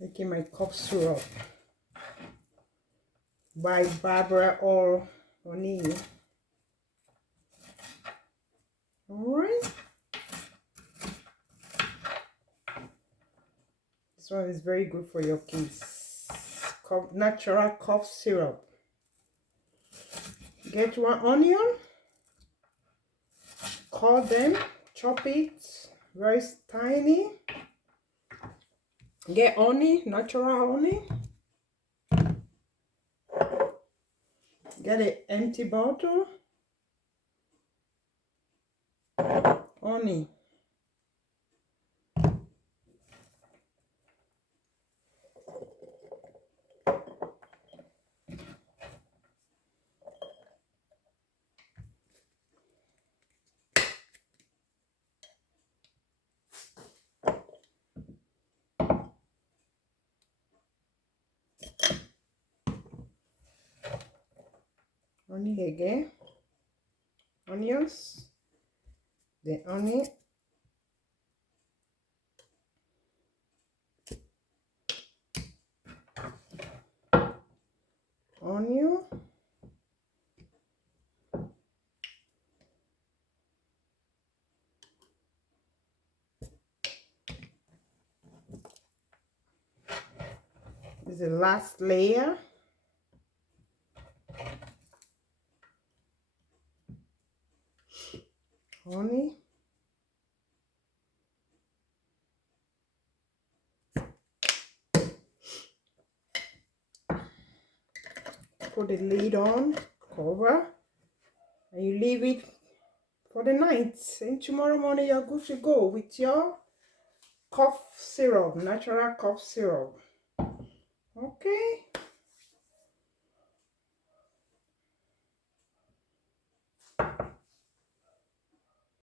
Making my cough syrup by Barbara O'Neill. Alright. This one is very good for your kids. Natural cough syrup. Get one onion, cut them, chop it very tiny. Get honey, natural honey. Get an empty bottle. Honey. Honey again. Onions. The onion. Onion. This is the last layer. Honey. Put the lid on, cover, and you leave it for the night. And tomorrow morning you're good to go with your cough syrup, natural cough syrup.